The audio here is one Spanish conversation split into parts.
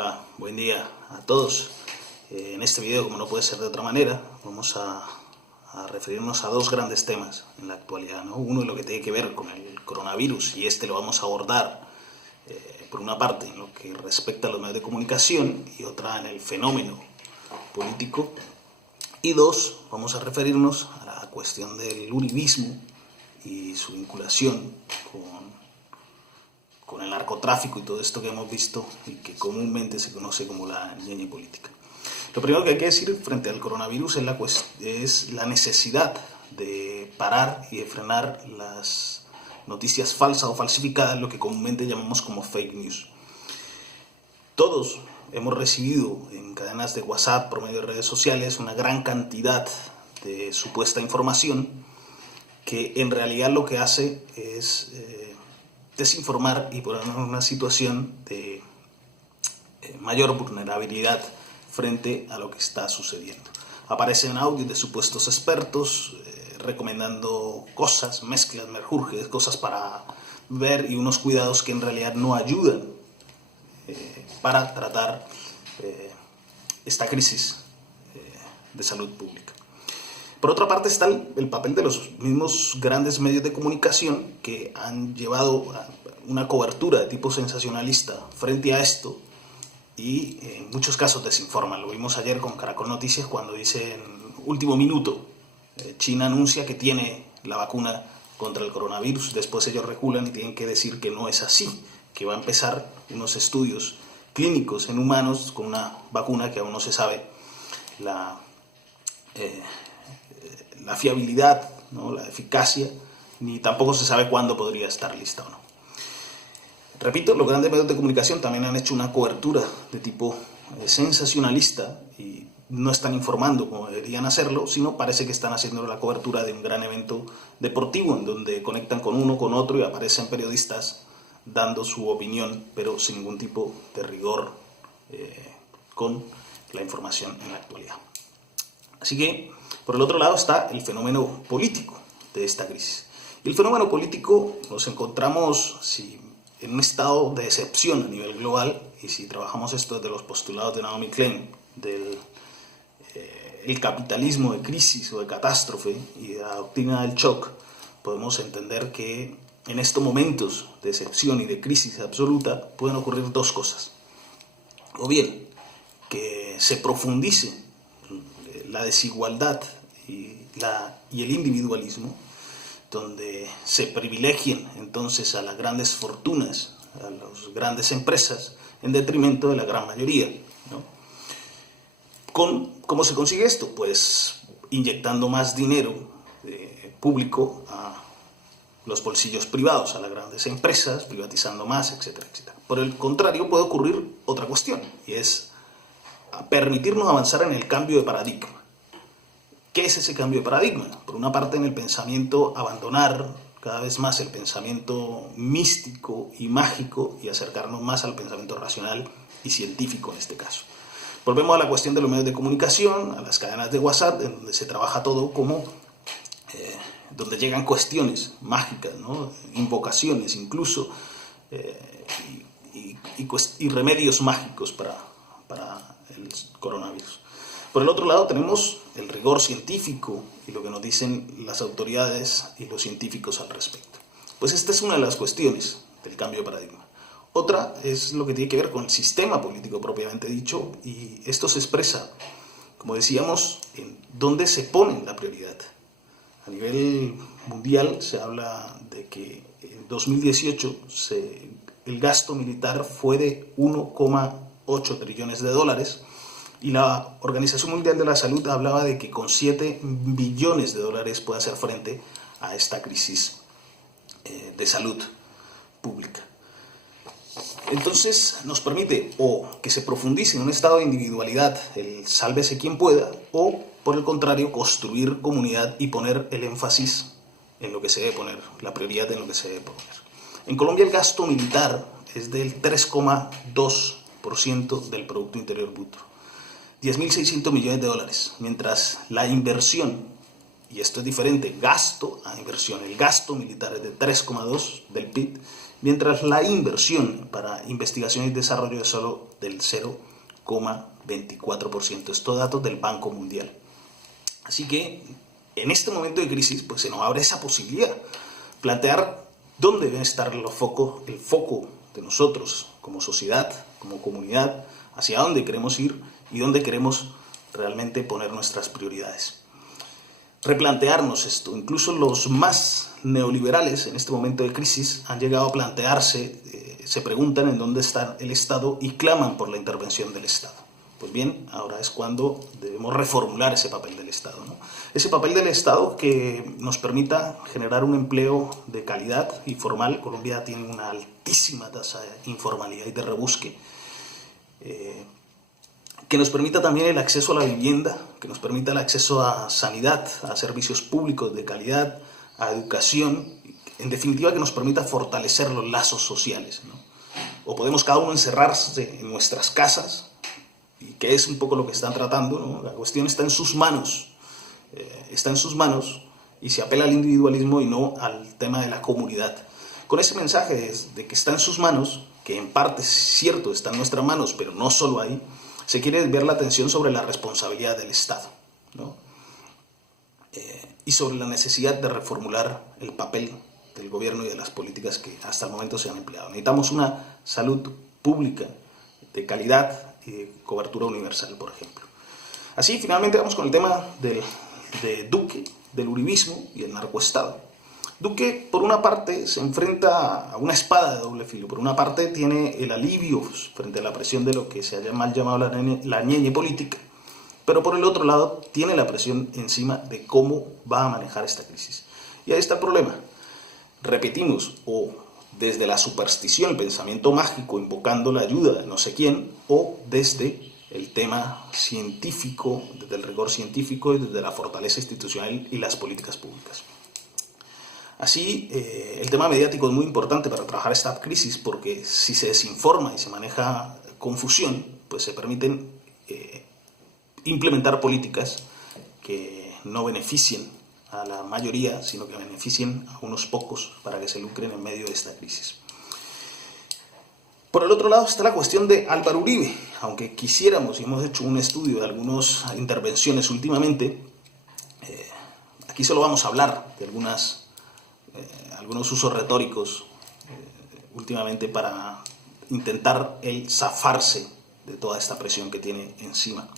Hola, buen día a todos. En este video, como no puede ser de otra manera, vamos a referirnos a dos grandes temas en la actualidad, ¿no? Uno es lo que tiene que ver con el coronavirus, y lo vamos a abordar por una parte en lo que respecta a los medios de comunicación y otra en el fenómeno político. Y dos, vamos a referirnos a la cuestión del uribismo y su vinculación con el narcotráfico y todo esto que hemos visto y que comúnmente se conoce como la ñeñe política. Lo primero que hay que decir frente al coronavirus es la necesidad de parar y de frenar las noticias falsas o falsificadas, lo que comúnmente llamamos como fake news. Todos hemos recibido en cadenas de WhatsApp, por medio de redes sociales, una gran cantidad de supuesta información que en realidad lo que hace es desinformar y ponernos en una situación de mayor vulnerabilidad frente a lo que está sucediendo. Aparecen audios de supuestos expertos recomendando cosas, mezclas, menjurjes, cosas para ver y unos cuidados que en realidad no ayudan para tratar esta crisis de salud pública. Por otra parte está el papel de los mismos grandes medios de comunicación que han llevado a una cobertura de tipo sensacionalista frente a esto y en muchos casos desinforman. Lo vimos ayer con Caracol Noticias cuando dice en último minuto China anuncia que tiene la vacuna contra el coronavirus, después ellos reculan y tienen que decir que no es así, que va a empezar unos estudios clínicos en humanos con una vacuna que aún no se sabe la fiabilidad, ¿no?, la eficacia, ni tampoco se sabe cuándo podría estar lista o no. Repito, los grandes medios de comunicación también han hecho una cobertura de tipo sensacionalista y no están informando como deberían hacerlo, sino parece que están haciendo la cobertura de un gran evento deportivo en donde conectan con uno, con otro y aparecen periodistas dando su opinión, pero sin ningún tipo de rigor con la información en la actualidad. Así que, por el otro lado está el fenómeno político de esta crisis. Y el fenómeno político nos encontramos en un estado de excepción a nivel global, y si trabajamos esto desde los postulados de Naomi Klein, del el capitalismo de crisis o de catástrofe y de la doctrina del shock, podemos entender que en estos momentos de excepción y de crisis absoluta pueden ocurrir dos cosas. O bien, que se profundice la desigualdad y el individualismo, donde se privilegien entonces a las grandes fortunas, a las grandes empresas, en detrimento de la gran mayoría, ¿no? ¿Cómo se consigue esto? Pues inyectando más dinero público a los bolsillos privados, a las grandes empresas, privatizando más, etcétera, etcétera. Por el contrario, puede ocurrir otra cuestión, y es permitirnos avanzar en el cambio de paradigma. ¿Qué es ese cambio de paradigma? Por una parte, en el pensamiento, abandonar cada vez más el pensamiento místico y mágico y acercarnos más al pensamiento racional y científico en este caso. Volvemos a la cuestión de los medios de comunicación, a las cadenas de WhatsApp, en donde se trabaja todo como donde llegan cuestiones mágicas, ¿no?, invocaciones incluso, y remedios mágicos para el coronavirus. Por el otro lado tenemos el rigor científico y lo que nos dicen las autoridades y los científicos al respecto. Pues esta es una de las cuestiones del cambio de paradigma. Otra es lo que tiene que ver con el sistema político propiamente dicho, y esto se expresa, como decíamos, en dónde se pone la prioridad. A nivel mundial se habla de que en 2018 el gasto militar fue de 1,8 trillones de dólares, y la Organización Mundial de la Salud hablaba de que con 7 billones de dólares puede hacer frente a esta crisis de salud pública. Entonces nos permite o que se profundice en un estado de individualidad, el sálvese quien pueda, o por el contrario construir comunidad y poner el énfasis en lo que se debe poner, la prioridad en lo que se debe poner. En Colombia el gasto militar es del 3,2% del Producto Interior Bruto, 10.600 millones de dólares, mientras la inversión y esto es diferente, gasto a inversión. El gasto militar es de 3,2 del PIB, mientras la inversión para investigación y desarrollo es solo del 0,24%. Esto datos del Banco Mundial. Así que en este momento de crisis pues se nos abre esa posibilidad, plantear dónde debe estar el foco de nosotros como sociedad, como comunidad, hacia dónde queremos ir y dónde queremos realmente poner nuestras prioridades. Replantearnos esto. Incluso los más neoliberales en este momento de crisis han llegado a plantearse, se preguntan en dónde está el Estado y claman por la intervención del Estado. Pues bien, ahora es cuando debemos reformular ese papel del Estado, ¿no? Ese papel del Estado que nos permita generar un empleo de calidad y formal. Colombia tiene una altísima tasa de informalidad y de rebusque, que nos permita también el acceso a la vivienda, que nos permita el acceso a sanidad, a servicios públicos de calidad, a educación, en definitiva que nos permita fortalecer los lazos sociales, ¿no? O podemos cada uno encerrarse en nuestras casas, y que es un poco lo que están tratando, ¿no? La cuestión está en sus manos, y se apela al individualismo y no al tema de la comunidad. Con ese mensaje de que está en sus manos, que en parte es cierto, está en nuestras manos, pero no solo ahí, se quiere desviar la atención sobre la responsabilidad del Estado, ¿no? Y sobre la necesidad de reformular el papel del gobierno y de las políticas que hasta el momento se han empleado. Necesitamos una salud pública de calidad y de cobertura universal, por ejemplo. Así, finalmente vamos con el tema de Duque, del uribismo y el narcoestado. Duque, por una parte, se enfrenta a una espada de doble filo. Por una parte, tiene el alivio frente a la presión de lo que se haya mal llamado la ñeñe política, pero por el otro lado, tiene la presión encima de cómo va a manejar esta crisis. Y ahí está el problema. Repetimos, o desde la superstición, el pensamiento mágico, invocando la ayuda de no sé quién, o desde el tema científico, desde el rigor científico y desde la fortaleza institucional y las políticas públicas. Así, el tema mediático es muy importante para trabajar esta crisis, porque si se desinforma y se maneja confusión, pues se permiten implementar políticas que no beneficien a la mayoría, sino que beneficien a unos pocos para que se lucren en medio de esta crisis. Por el otro lado está la cuestión de Álvaro Uribe. Aunque quisiéramos, y hemos hecho un estudio de algunas intervenciones últimamente, aquí solo vamos a hablar de algunos usos retóricos últimamente para intentar él zafarse de toda esta presión que tiene encima.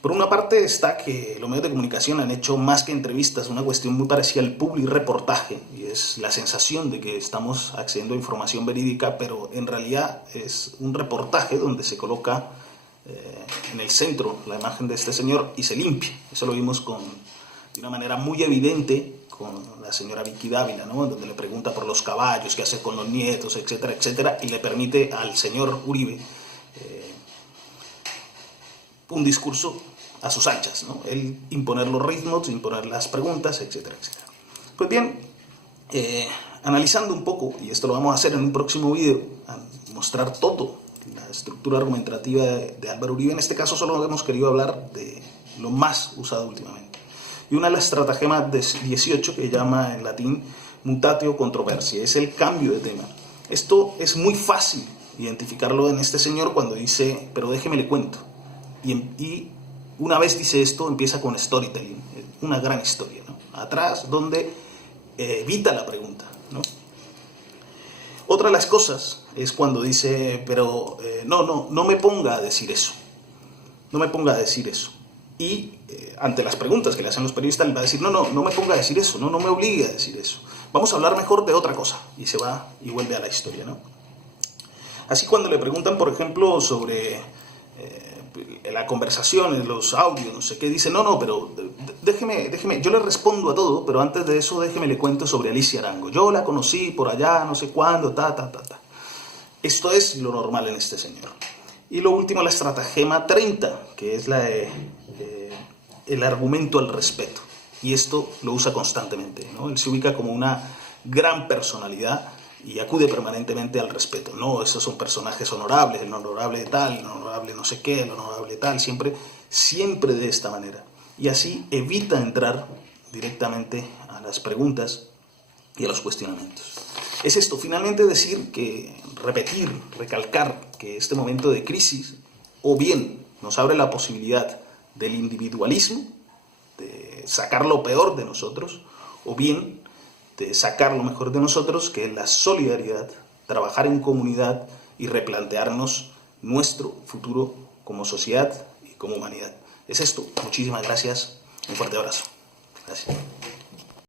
Por una parte está que los medios de comunicación han hecho más que entrevistas una cuestión muy parecida al publireportaje, y es la sensación de que estamos accediendo a información verídica, pero en realidad es un reportaje donde se coloca en el centro la imagen de este señor y se limpia. Eso lo vimos de una manera muy evidente con la señora Vicky Dávila, ¿no? Donde le pregunta por los caballos, qué hace con los nietos, etcétera, etcétera, y le permite al señor Uribe un discurso a sus anchas, ¿no? Él imponer los ritmos, imponer las preguntas, etcétera, etcétera. Pues bien, analizando un poco, y esto lo vamos a hacer en un próximo video, a mostrar todo la estructura argumentativa de Álvaro Uribe. En este caso solo hemos querido hablar de lo más usado últimamente. Y una de las estratagemas de 18, que llama en latín mutatio controversia, es el cambio de tema. Esto es muy fácil identificarlo en este señor cuando dice, pero déjeme le cuento. Y una vez dice esto, empieza con storytelling, una gran historia, ¿no? Atrás, donde evita la pregunta, ¿no? Otra de las cosas es cuando dice, pero no me ponga a decir eso. No me ponga a decir eso. Y ante las preguntas que le hacen los periodistas, le va a decir, no me ponga a decir eso, no me obligue a decir eso. Vamos a hablar mejor de otra cosa. Y se va y vuelve a la historia, ¿no? Así cuando le preguntan, por ejemplo, sobre la conversación, los audios, no sé qué, dice, pero déjeme, yo le respondo a todo, pero antes de eso déjeme le cuento sobre Alicia Arango. Yo la conocí por allá, no sé cuándo, Esto es lo normal en este señor. Y lo último, la estratagema 30, que es el argumento al respeto. Y esto lo usa constantemente, ¿no? Él se ubica como una gran personalidad y acude permanentemente al respeto. No, esos son personajes honorables, el honorable tal, el honorable no sé qué, el honorable tal, siempre de esta manera. Y así evita entrar directamente a las preguntas y a los cuestionamientos. Es esto, finalmente decir que, repetir, recalcar que este momento de crisis o bien nos abre la posibilidad del individualismo, de sacar lo peor de nosotros, o bien de sacar lo mejor de nosotros, que es la solidaridad, trabajar en comunidad y replantearnos nuestro futuro como sociedad y como humanidad. Es esto. Muchísimas gracias. Un fuerte abrazo. Gracias.